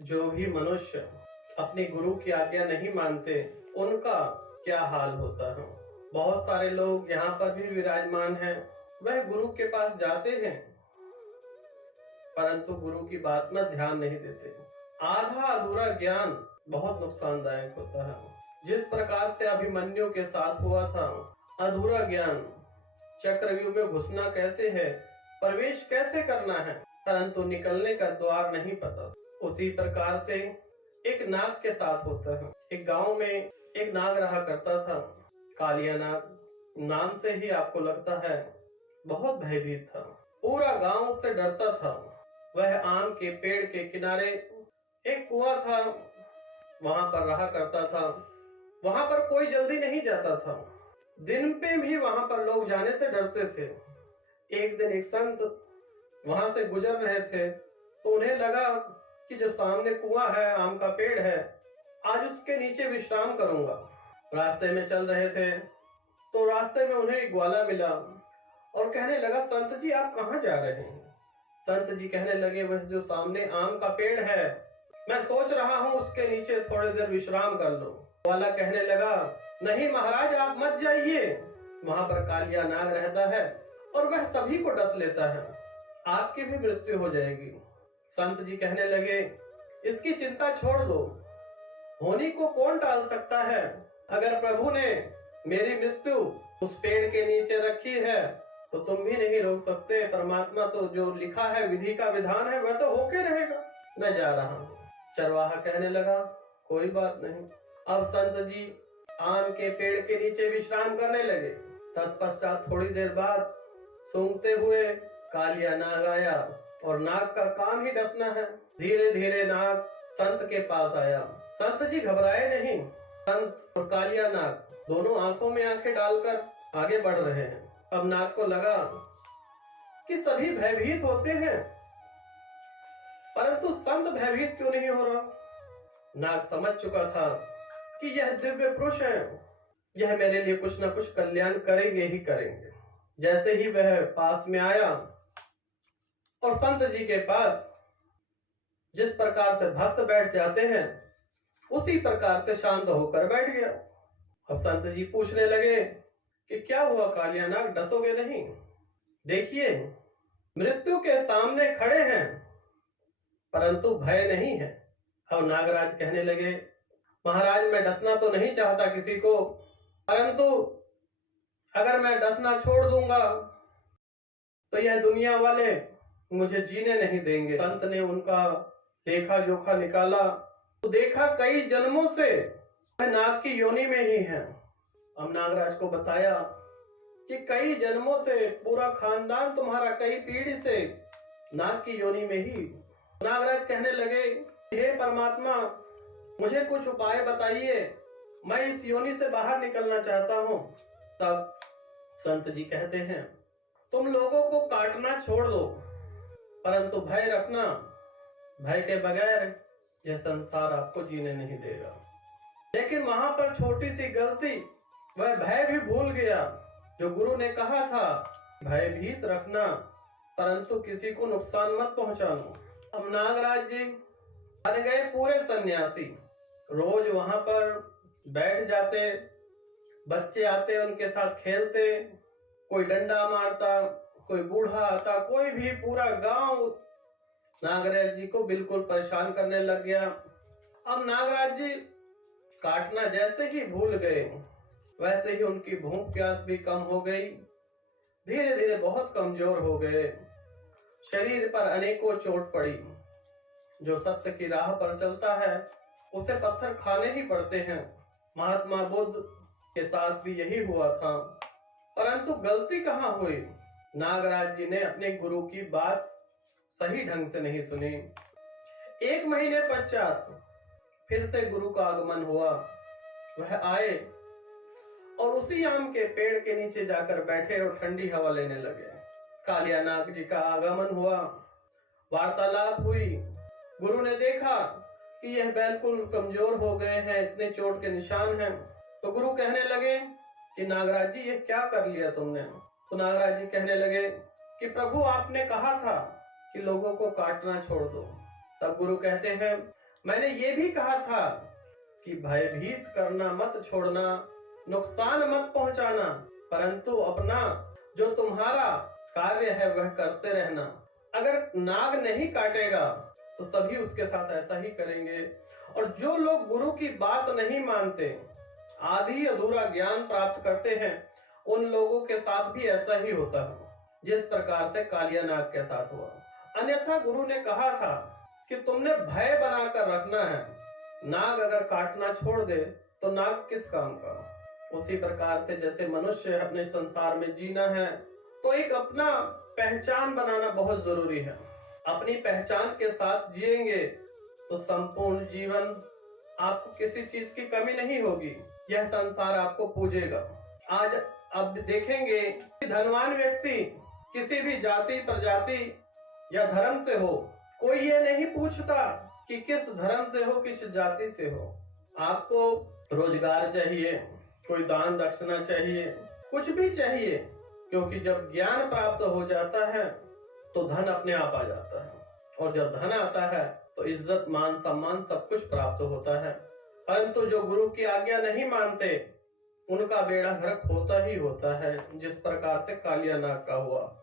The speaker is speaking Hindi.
जो भी मनुष्य अपने गुरु की आज्ञा नहीं मानते उनका क्या हाल होता है। बहुत सारे लोग यहाँ पर भी विराजमान हैं, वह गुरु के पास जाते हैं परंतु गुरु की बात में ध्यान नहीं देते। आधा अधूरा ज्ञान बहुत नुकसानदायक होता है। जिस प्रकार से अभिमन्यु के साथ हुआ था, अधूरा ज्ञान, चक्रव्यूह में घुसना कैसे है, प्रवेश कैसे करना है, परंतु निकलने का द्वार नहीं पता। उसी प्रकार से एक नाग के साथ होता है। एक गांव में एक नाग रहा करता था, कालिया नाग। नाम से ही आपको लगता है बहुत भयभीत था। पूरा गांव उससे डरता था। वह आम के पेड़ के किनारे एक कुआं था, वहां पर रहा करता था। वहां पर कोई जल्दी नहीं जाता था। दिन पे भी वहां पर लोग जाने से डरते थे। एक दिन एक संत वहां से गुजर रहे थे तो उन्हें लगा कि जो सामने कुआं है, आम का पेड़ है, आज उसके नीचे विश्राम करूंगा। रास्ते में चल रहे थे तो रास्ते में उन्हें एक ग्वाला मिला और कहने लगा, संत जी आप कहाँ जा रहे हैं? संत जी कहने लगे, वह जो सामने आम का पेड़ है, मैं सोच रहा हूँ उसके नीचे थोड़ी देर विश्राम कर लो। ग्वाला कहने लगा, नहीं महाराज आप मत जाइए, वहां पर कालिया नाग रहता है और वह सभी को डस लेता है, आपकी भी मृत्यु हो जाएगी। संत जी कहने लगे, इसकी चिंता छोड़ दो, होनी को कौन टाल सकता है। अगर प्रभु ने मेरी मृत्यु उस पेड़ के नीचे रखी है तो तुम भी नहीं रोक सकते। परमात्मा तो जो लिखा है, विधि का विधान है, वह तो होके रहेगा। मैं जा रहा हूँ। चरवाहा कहने लगा, कोई बात नहीं। अब संत जी आम के पेड़ के नीचे विश्राम करने लगे। तत्पश्चात थोड़ी देर बाद सूंघते हुए कालिया नाग आया और नाग का काम ही डसना है। धीरे धीरे नाग संत के पास आया। संत जी घबराए नहीं। संत और कालिया नाग दोनों आंखों में आंखें डालकर आगे बढ़ रहे हैं। अब नाग को लगा कि सभी भयभीत होते हैं परंतु संत भयभीत क्यों नहीं हो रहा। नाग समझ चुका था कि यह दिव्य पुरुष है, यह मेरे लिए कुछ न कुछ कल्याण करेंगे ही करेंगे। जैसे ही वह पास में आया और संत जी के पास जिस प्रकार से भक्त बैठ जाते हैं उसी प्रकार से शांत होकर बैठ गया। अब संत जी पूछने लगे कि क्या हुआ कालिया नाग, डसोगे नहीं? देखिए मृत्यु के सामने खड़े हैं परंतु भय नहीं है। अब नागराज कहने लगे, महाराज मैं डसना तो नहीं चाहता किसी को, परंतु अगर मैं डसना छोड़ दूंगा तो यह दुनिया वाले मुझे जीने नहीं देंगे। संत ने उनका लेखा जोखा निकाला तो देखा कई जन्मों से वह नाग की योनि में ही है। अब नागराज को बताया कि कई जन्मों से पूरा खानदान तुम्हारा कई पीढ़ी से नाग की योनि में ही। नागराज कहने लगे, हे परमात्मा मुझे कुछ उपाय बताइए, मैं इस योनि से बाहर निकलना चाहता हूँ। तब संत जी कहते हैं, तुम लोगों को काटना छोड़ दो परंतु भय रखना, भय के बगैर यह संसार आपको जीने नहीं देगा। लेकिन वहां पर छोटी सी गलती, वह भय भी भूल गया जो गुरु ने कहा था, भयभीत रखना परंतु किसी को नुकसान मत पहुंचाना। अब नागराज जी बन गए पूरे सन्यासी। रोज वहां पर बैठ जाते, बच्चे आते उनके साथ खेलते, कोई डंडा मारता, कोई बूढ़ा आता, कोई भी, पूरा गांव नागराज जी को बिल्कुल परेशान करने लग गया। अब नागराज जी काटना जैसे ही भूल गए वैसे ही उनकी भूख प्यास भी कम हो गई। धीरे धीरे बहुत कमजोर हो गए। शरीर पर अनेकों चोट पड़ी। जो सत्य की राह पर चलता है उसे पत्थर खाने ही पड़ते हैं। महात्मा बुद्ध के साथ भी यही हुआ था परंतु गलती कहाँ हुई, नागराज जी ने अपने गुरु की बात सही ढंग से नहीं सुनी। 1 महीने पश्चात फिर से गुरु का आगमन हुआ। वह आए और उसी आम के पेड़ के नीचे जाकर बैठे और ठंडी हवा लेने लगे। कालिया नाग जी का आगमन हुआ, वार्तालाप हुई। गुरु ने देखा कि यह बिल्कुल कमजोर हो गए हैं, इतने चोट के निशान हैं। तो गुरु कहने लगे कि नागराज जी ये क्या कर लिया तुमने? तो नागराज जी कहने लगे कि प्रभु आपने कहा था कि लोगों को काटना छोड़ दो। तब गुरु कहते हैं, मैंने ये भी कहा था कि भयभीत करना मत छोड़ना, नुकसान मत पहुंचाना, परंतु अपना जो तुम्हारा कार्य है वह करते रहना। अगर नाग नहीं काटेगा तो सभी उसके साथ ऐसा ही करेंगे। और जो लोग गुरु की बात नहीं मानते, आधी अधूरा ज्ञान प्राप्त करते हैं, उन लोगों के साथ भी ऐसा ही होता है जिस प्रकार से कालिया नाग के साथ हुआ। अन्यथा गुरु ने कहा था कि तुमने भय बनाकर रखना है, नाग अगर काटना छोड़ दे तो नाग किस काम का। उसी प्रकार से जैसे मनुष्य अपने संसार में जीना है तो एक अपना पहचान बनाना बहुत जरूरी है। अपनी पहचान के साथ जिएंगे तो संपूर्ण जीवन आपको किसी चीज की कमी नहीं होगी। यह संसार आपको पूजेगा। आज अब देखेंगे कि धनवान व्यक्ति किसी भी जाति प्रजाति या धर्म से हो, कोई ये नहीं पूछता कि किस धर्म से हो, किस जाति से हो। आपको रोजगार चाहिए, कोई दान दक्षिणा चाहिए, कुछ भी चाहिए, क्योंकि जब ज्ञान प्राप्त हो जाता है तो धन अपने आप आ जाता है। और जब धन आता है तो इज्जत मान सम्मान सब कुछ प्राप्त होता है। परंतु जो गुरु की आज्ञा नहीं मानते उनका बेड़ा गर्क होता ही होता है, जिस प्रकार से कालिया नाग का हुआ।